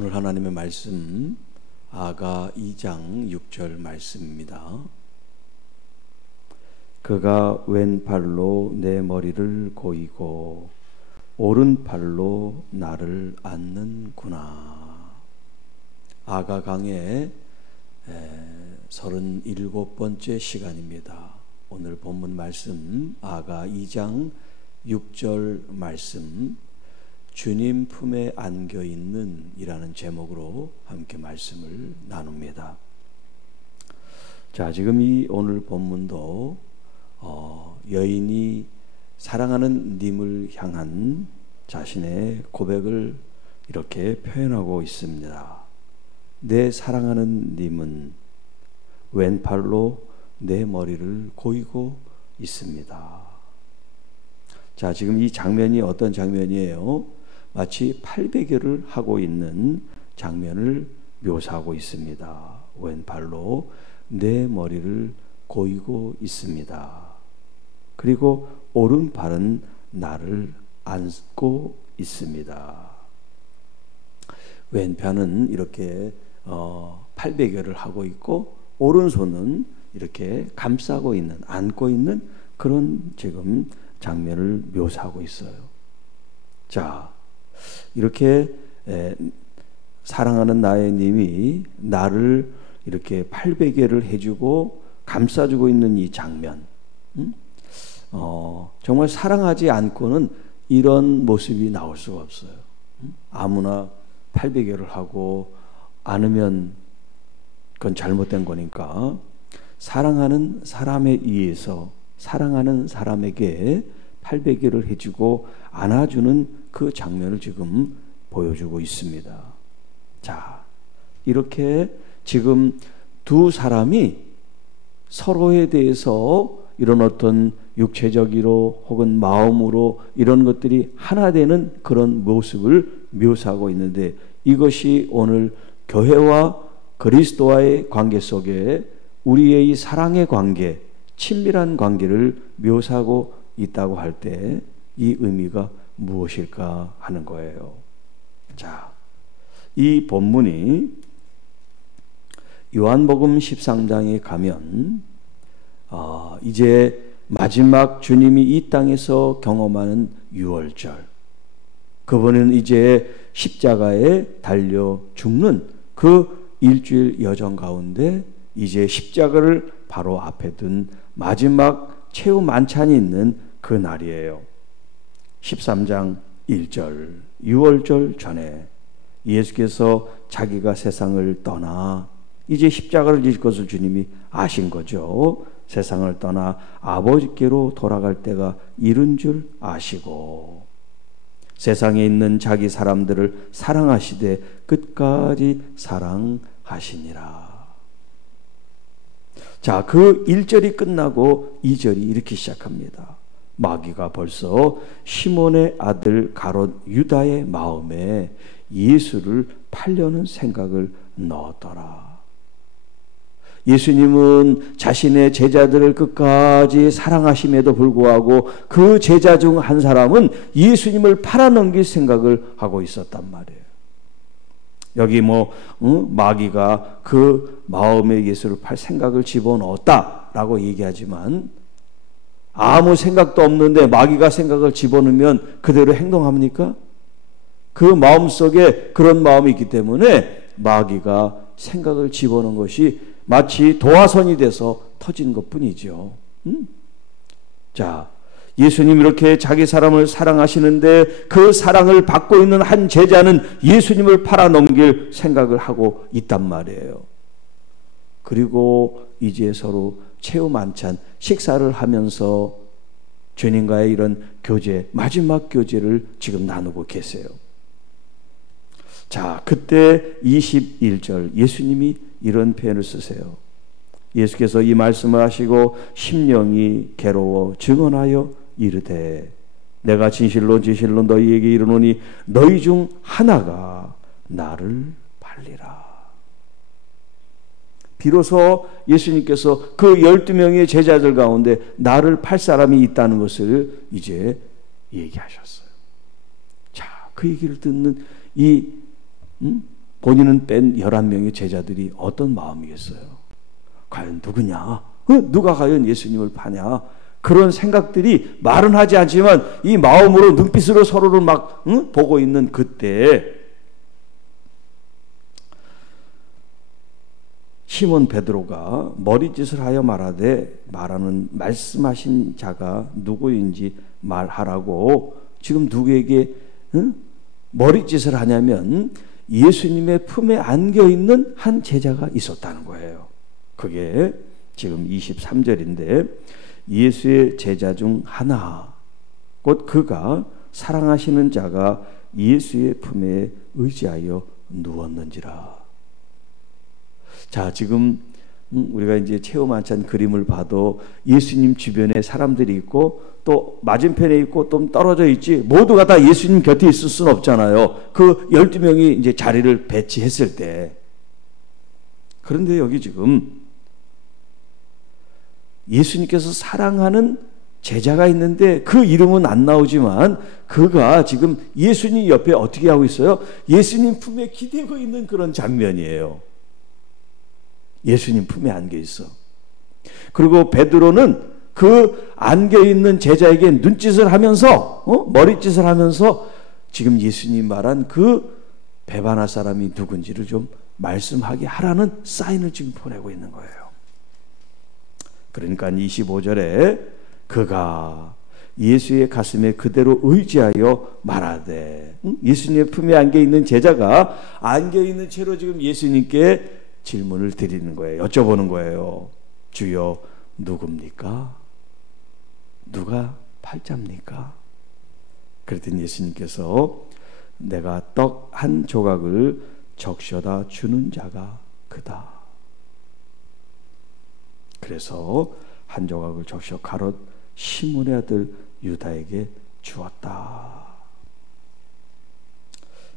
오늘 하나님의 말씀 아가 2장 6절 말씀입니다. 그가 왼팔로 내 머리를 고이고 오른팔로 나를 안는구나. 아가 강의 37번째 시간입니다. 오늘 본문 말씀 아가 2장 6절 말씀, 주님 품에 안겨있는 이라는 제목으로 함께 말씀을 나눕니다. 자, 지금 이 오늘 본문도 여인이 사랑하는 님을 향한 자신의 고백을 이렇게 표현하고 있습니다. 내 사랑하는 님은 왼팔로 내 머리를 고이고 있습니다. 자, 지금 이 장면이 어떤 장면이에요? 마치 팔베개를 하고 있는 장면을 묘사하고 있습니다. 왼팔로 내 머리를 고이고 있습니다. 그리고 오른팔은 나를 안고 있습니다. 왼편은 이렇게 팔베개를 하고 있고 오른손은 이렇게 감싸고 있는, 안고 있는 그런 지금 장면을 묘사하고 있어요. 자, 이렇게 사랑하는 나의 님이 나를 이렇게 팔베개를 해주고 감싸주고 있는 이 장면, 정말 사랑하지 않고는 이런 모습이 나올 수가 없어요. 아무나 팔베개를 하고 안으면 그건 잘못된 거니까 사랑하는 사람에 의해서 사랑하는 사람에게 팔베개를 해주고 안아주는 그 장면을 지금 보여주고 있습니다. 자, 이렇게 지금 두 사람이 서로에 대해서 이런 어떤 육체적으로 혹은 마음으로 이런 것들이 하나 되는 그런 모습을 묘사하고 있는데, 이것이 오늘 교회와 그리스도와의 관계 속에 우리의 이 사랑의 관계, 친밀한 관계를 묘사하고 있다고 할 때 이 의미가 무엇일까 하는 거예요. 자, 이 본문이 요한복음 13장에 가면 이제 마지막 주님이 이 땅에서 경험하는 유월절, 그분은 이제 십자가에 달려 죽는 그 일주일 여정 가운데 이제 십자가를 바로 앞에 둔 마지막 최후 만찬이 있는 그 날이에요. 13장 1절, 유월절 전에 예수께서 자기가 세상을 떠나 이제 십자가를 지실 것을 주님이 아신 거죠. 세상을 떠나 아버지께로 돌아갈 때가 이른 줄 아시고 세상에 있는 자기 사람들을 사랑하시되 끝까지 사랑하시니라. 자, 그 1절이 끝나고 2절이 이렇게 시작합니다. 마귀가 벌써 시몬의 아들 가롯 유다의 마음에 예수를 팔려는 생각을 넣었더라. 예수님은 자신의 제자들을 끝까지 사랑하심에도 불구하고 그 제자 중 한 사람은 예수님을 팔아넘길 생각을 하고 있었단 말이에요. 여기 마귀가 그 마음에 예수를 팔 생각을 집어넣었다라고 얘기하지만 아무 생각도 없는데 마귀가 생각을 집어넣으면 그대로 행동합니까? 그 마음속에 그런 마음이 있기 때문에 마귀가 생각을 집어넣은 것이 마치 도화선이 돼서 터진 것뿐이죠. 자, 예수님 이렇게 자기 사람을 사랑하시는데 그 사랑을 받고 있는 한 제자는 예수님을 팔아넘길 생각을 하고 있단 말이에요. 그리고 이제 서로 최후 만찬 식사를 하면서 주님과의 이런 교제, 마지막 교제를 지금 나누고 계세요. 자, 그때 21절 예수님이 이런 표현을 쓰세요. 예수께서 이 말씀을 하시고 심령이 괴로워 증언하여 이르되 내가 진실로 진실로 너희에게 이르노니 너희 중 하나가 나를 팔리라. 비로소 예수님께서 그 12명의 제자들 가운데 나를 팔 사람이 있다는 것을 이제 얘기하셨어요. 자, 그 얘기를 듣는 이 본인은 뺀 11명의 제자들이 어떤 마음이겠어요? 과연 누구냐? 누가 과연 예수님을 파냐? 그런 생각들이 말은 하지 않지만 이 마음으로 눈빛으로 서로를 막 보고 있는 그때 시몬 베드로가 머리짓을 하여 말씀하신 자가 누구인지 말하라고 지금 누구에게 머리짓을 하냐면 예수님의 품에 안겨있는 한 제자가 있었다는 거예요. 그게 지금 23절인데 예수의 제자 중 하나 곧 그가 사랑하시는 자가 예수의 품에 의지하여 누웠는지라. 자, 지금 우리가 이제 체험한찬 그림을 봐도 예수님 주변에 사람들이 있고 또 맞은편에 있고 좀 떨어져 있지 모두가 다 예수님 곁에 있을 수는 없잖아요. 그 12명이 이제 자리를 배치했을 때. 그런데 여기 지금 예수님께서 사랑하는 제자가 있는데 그 이름은 안 나오지만 그가 지금 예수님 옆에 어떻게 하고 있어요? 예수님 품에 기대고 있는 그런 장면이에요. 예수님 품에 안겨 있어. 그리고 베드로는 그 안겨 있는 제자에게 눈짓을 하면서 머리짓을 하면서 지금 예수님 말한 그 베바나 사람이 누군지를 좀 말씀하게 하라는 사인을 지금 보내고 있는 거예요. 그러니까 25절에 그가 예수의 가슴에 그대로 의지하여 말하되 예수님의 품에 안겨 있는 제자가 안겨 있는 채로 지금 예수님께 질문을 드리는 거예요. 여쭤보는 거예요. 주여 누굽니까? 누가 팔자입니까? 그랬더니 예수님께서 내가 떡 한 조각을 적셔다 주는 자가 그다. 그래서 한 조각을 적셔 가롯 시몬의 아들 유다에게 주었다.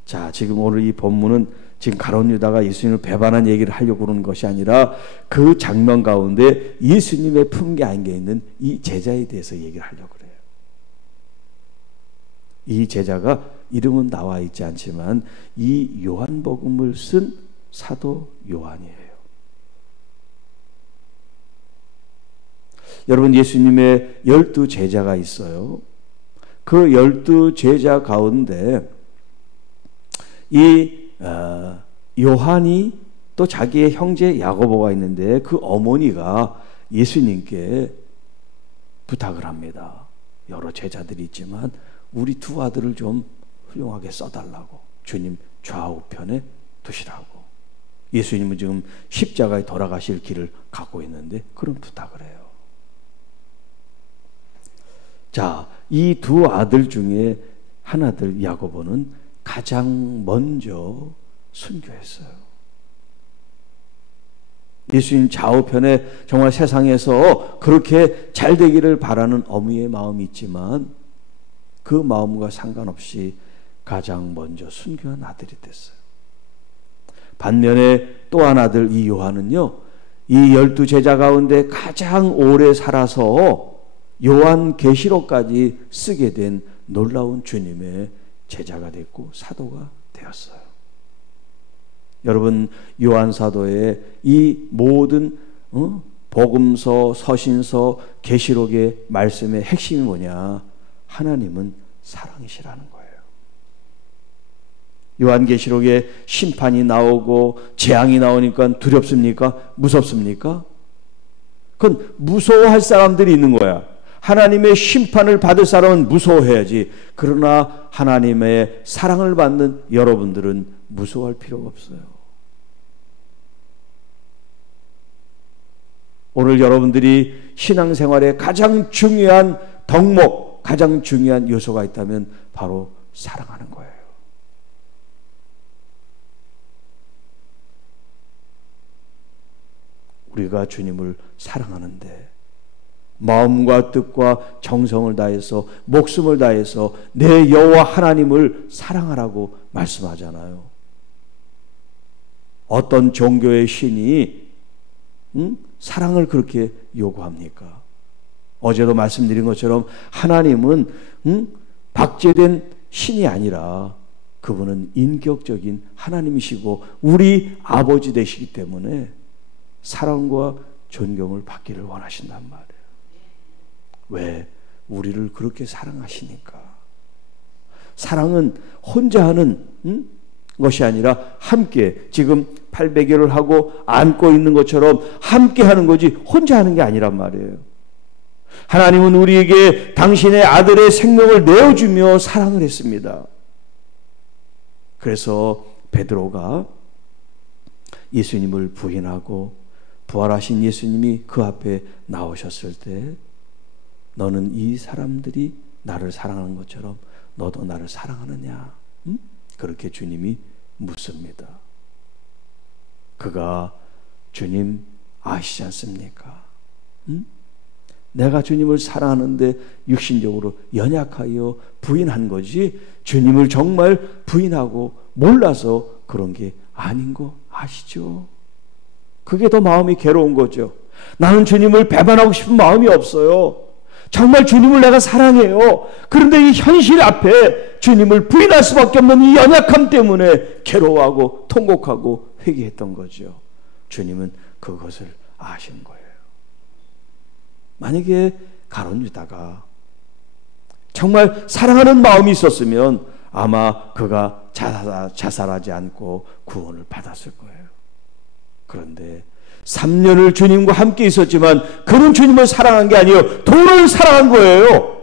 자, 지금 오늘 이 본문은 지금 가롯 유다가 예수님을 배반한 얘기를 하려고 그러는 것이 아니라 그 장면 가운데 예수님의 품에 안겨 있는 이 제자에 대해서 얘기를 하려고 그래요. 이 제자가 이름은 나와 있지 않지만 이 요한복음을 쓴 사도 요한이에요. 여러분, 예수님의 12 제자가 있어요. 그 12 제자 가운데 이 요한이 또 자기의 형제 야고보가 있는데 그 어머니가 예수님께 부탁을 합니다. 여러 제자들이 있지만 우리 두 아들을 좀 훌륭하게 써달라고 주님 좌우편에 두시라고. 예수님은 지금 십자가에 돌아가실 길을 갖고 있는데 그런 부탁을 해요. 자, 이 두 아들 중에 한 아들 야고보는 가장 먼저 순교했어요. 예수님 좌우편에 정말 세상에서 그렇게 잘 되기를 바라는 어미의 마음이 있지만 그 마음과 상관없이 가장 먼저 순교한 아들이 됐어요. 반면에 또 한 아들 이 요한은요, 이 12 제자 가운데 가장 오래 살아서 요한계시록까지 쓰게 된 놀라운 주님의 제자가 됐고 사도가 되었어요. 여러분, 요한 사도의 이 모든 복음서, 서신서, 계시록의 말씀의 핵심이 뭐냐? 하나님은 사랑이시라는 거예요. 요한계시록에 심판이 나오고 재앙이 나오니까 두렵습니까? 무섭습니까? 그건 무서워할 사람들이 있는 거야. 하나님의 심판을 받을 사람은 무서워해야지. 그러나 하나님의 사랑을 받는 여러분들은 무서워할 필요가 없어요. 오늘 여러분들이 신앙생활에 가장 중요한 덕목, 가장 중요한 요소가 있다면 바로 사랑하는 거예요. 우리가 주님을 사랑하는데 마음과 뜻과 정성을 다해서 목숨을 다해서 내 여호와 하나님을 사랑하라고 말씀하잖아요. 어떤 종교의 신이 사랑을 그렇게 요구합니까? 어제도 말씀드린 것처럼 하나님은 박제된 신이 아니라 그분은 인격적인 하나님이시고 우리 아버지 되시기 때문에 사랑과 존경을 받기를 원하신단 말이에요. 왜? 우리를 그렇게 사랑하시니까. 사랑은 혼자 하는 것이 아니라 함께, 지금 800일을 하고 안고 있는 것처럼 함께 하는 거지 혼자 하는 게 아니란 말이에요. 하나님은 우리에게 당신의 아들의 생명을 내어주며 사랑을 했습니다. 그래서 베드로가 예수님을 부인하고 부활하신 예수님이 그 앞에 나오셨을 때 너는 이 사람들이 나를 사랑하는 것처럼 너도 나를 사랑하느냐? 그렇게 주님이 묻습니다. 그가 주님 아시지 않습니까? 내가 주님을 사랑하는데 육신적으로 연약하여 부인한 거지 주님을 정말 부인하고 몰라서 그런 게 아닌 거 아시죠? 그게 더 마음이 괴로운 거죠. 나는 주님을 배반하고 싶은 마음이 없어요. 정말 주님을 내가 사랑해요. 그런데 이 현실 앞에 주님을 부인할 수밖에 없는 이 연약함 때문에 괴로워하고 통곡하고 회개했던 거죠. 주님은 그것을 아신 거예요. 만약에 가룟 유다가 정말 사랑하는 마음이 있었으면 아마 그가 자살하지 않고 구원을 받았을 거예요. 그런데 3년을 주님과 함께 있었지만 그는 주님을 사랑한 게 아니에요. 돈을 사랑한 거예요.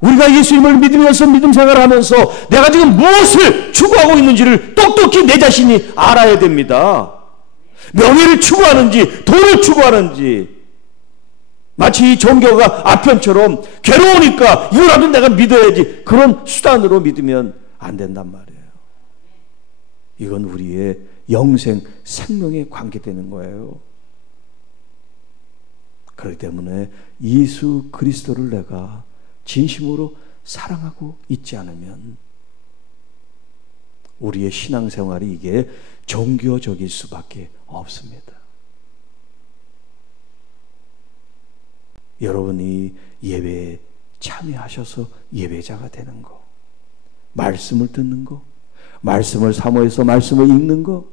우리가 예수님을 믿으면서 믿음 생활을 하면서 내가 지금 무엇을 추구하고 있는지를 똑똑히 내 자신이 알아야 됩니다. 명예를 추구하는지 돈을 추구하는지, 마치 이 종교가 아편처럼 괴로우니까 이거라도 내가 믿어야지 그런 수단으로 믿으면 안 된단 말이에요. 이건 우리의 영생, 생명에 관계되는 거예요. 그렇기 때문에 예수 그리스도를 내가 진심으로 사랑하고 있지 않으면 우리의 신앙생활이 이게 종교적일 수밖에 없습니다. 여러분이 예배에 참여하셔서 예배자가 되는 거, 말씀을 듣는 거, 말씀을 사모해서 말씀을 읽는 거,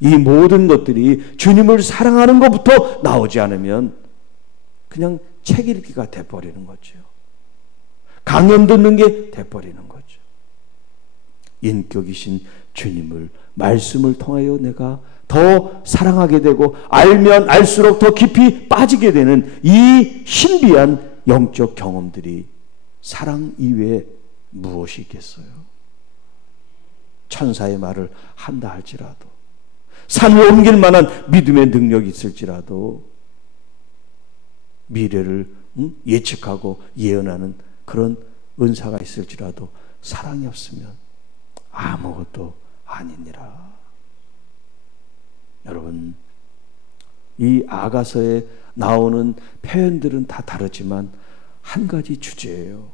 이 모든 것들이 주님을 사랑하는 것부터 나오지 않으면 그냥 책 읽기가 돼버리는 거죠. 강연 듣는 게 돼버리는 거죠. 인격이신 주님을 말씀을 통하여 내가 더 사랑하게 되고 알면 알수록 더 깊이 빠지게 되는 이 신비한 영적 경험들이 사랑 이외에 무엇이 있겠어요? 천사의 말을 한다 할지라도, 산을 옮길 만한 믿음의 능력이 있을지라도, 미래를 예측하고 예언하는 그런 은사가 있을지라도 사랑이 없으면 아무것도 아니니라. 여러분, 이 아가서에 나오는 표현들은 다 다르지만 한 가지 주제예요.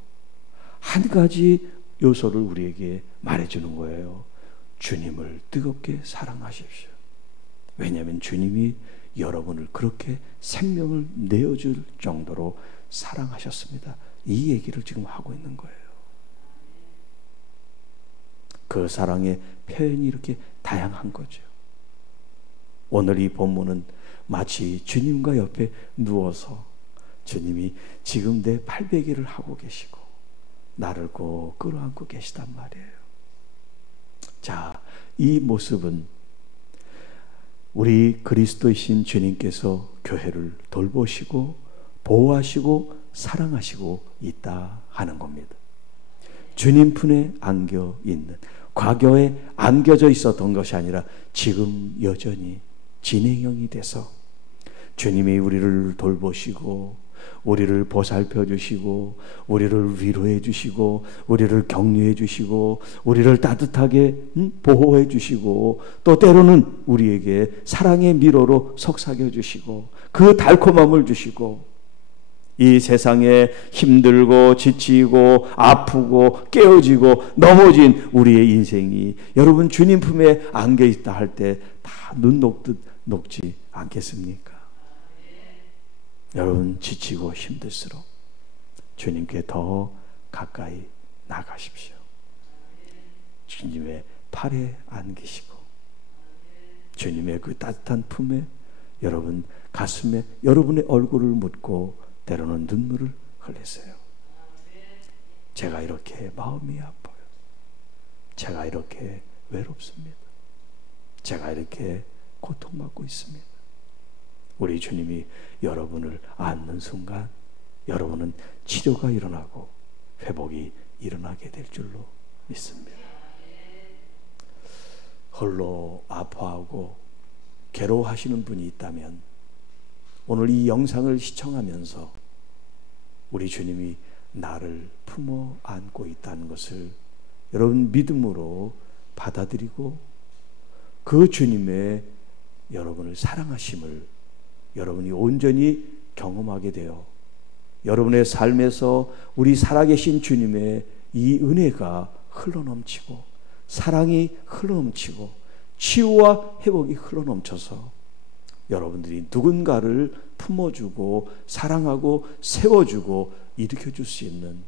한 가지 요소를 우리에게 말해주는 거예요. 주님을 뜨겁게 사랑하십시오. 왜냐하면 주님이 여러분을 그렇게 생명을 내어줄 정도로 사랑하셨습니다. 이 얘기를 지금 하고 있는 거예요. 그 사랑의 표현이 이렇게 다양한 거죠. 오늘 이 본문은 마치 주님과 옆에 누워서 주님이 지금 내 팔베개를 하고 계시고 나를 꼭 끌어안고 계시단 말이에요. 자, 이 모습은 우리 그리스도이신 주님께서 교회를 돌보시고 보호하시고 사랑하시고 있다 하는 겁니다. 주님 품에 안겨 있는, 과거에 안겨져 있었던 것이 아니라 지금 여전히 진행형이 돼서 주님이 우리를 돌보시고 우리를 보살펴 주시고 우리를 위로해 주시고 우리를 격려해 주시고 우리를 따뜻하게 보호해 주시고 또 때로는 우리에게 사랑의 미로로 속삭여 주시고 그 달콤함을 주시고 이 세상에 힘들고 지치고 아프고 깨어지고 넘어진 우리의 인생이 여러분 주님 품에 안겨 있다 할 때 다 눈 녹듯 녹지 않겠습니까? 여러분 지치고 힘들수록 주님께 더 가까이 나가십시오. 주님의 팔에 안기시고 주님의 그 따뜻한 품에 여러분 가슴에 여러분의 얼굴을 묻고 때로는 눈물을 흘리세요. 제가 이렇게 마음이 아파요. 제가 이렇게 외롭습니다. 제가 이렇게 고통받고 있습니다. 우리 주님이 여러분을 안는 순간 여러분은 치료가 일어나고 회복이 일어나게 될 줄로 믿습니다. 홀로 아파하고 괴로워하시는 분이 있다면 오늘 이 영상을 시청하면서 우리 주님이 나를 품어 안고 있다는 것을 여러분 믿음으로 받아들이고 그 주님의 여러분을 사랑하심을 여러분이 온전히 경험하게 되어 여러분의 삶에서 우리 살아계신 주님의 이 은혜가 흘러넘치고 사랑이 흘러넘치고 치유와 회복이 흘러넘쳐서 여러분들이 누군가를 품어주고 사랑하고 세워주고 일으켜줄 수 있는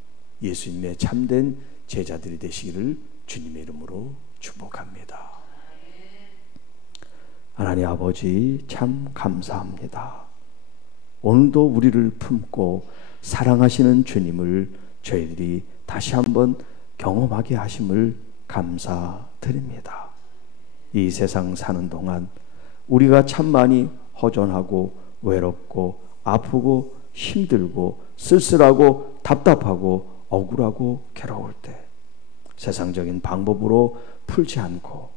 예수님의 참된 제자들이 되시기를 주님의 이름으로 축복합니다. 하나님 아버지 참 감사합니다. 오늘도 우리를 품고 사랑하시는 주님을 저희들이 다시 한번 경험하게 하심을 감사드립니다. 이 세상 사는 동안 우리가 참 많이 허전하고 외롭고 아프고 힘들고 쓸쓸하고 답답하고 억울하고 괴로울 때 세상적인 방법으로 풀지 않고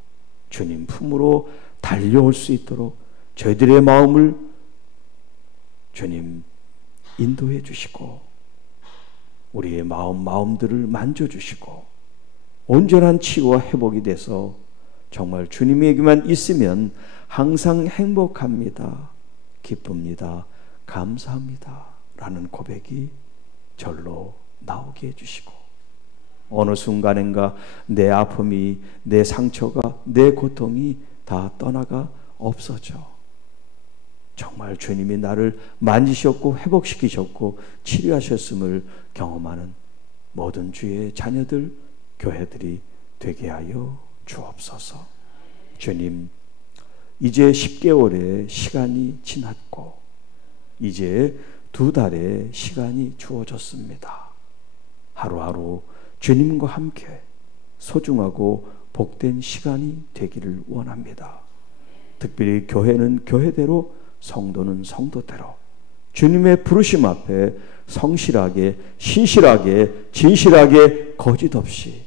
주님 품으로 달려올 수 있도록 저희들의 마음을 주님 인도해 주시고 우리의 마음들을 만져주시고 온전한 치유와 회복이 돼서 정말 주님에게만 있으면 항상 행복합니다. 기쁩니다. 감사합니다. 라는 고백이 절로 나오게 해주시고 어느 순간인가 내 아픔이 내 상처가 내 고통이 다 떠나가 없어져 정말 주님이 나를 만지셨고 회복시키셨고 치료하셨음을 경험하는 모든 주의 자녀들 교회들이 되게 하여 주옵소서. 주님 이제 10개월의 시간이 지났고 이제 2달의 시간이 주어졌습니다. 하루하루 주님과 함께 소중하고 복된 시간이 되기를 원합니다. 특별히 교회는 교회대로 성도는 성도대로 주님의 부르심 앞에 성실하게 신실하게 진실하게 거짓 없이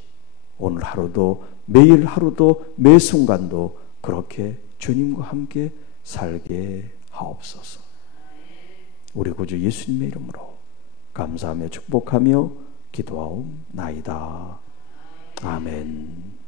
오늘 하루도 매일 하루도 매 순간도 그렇게 주님과 함께 살게 하옵소서. 우리 구주 예수님의 이름으로 감사하며 축복하며 기도하옵나이다. 아멘.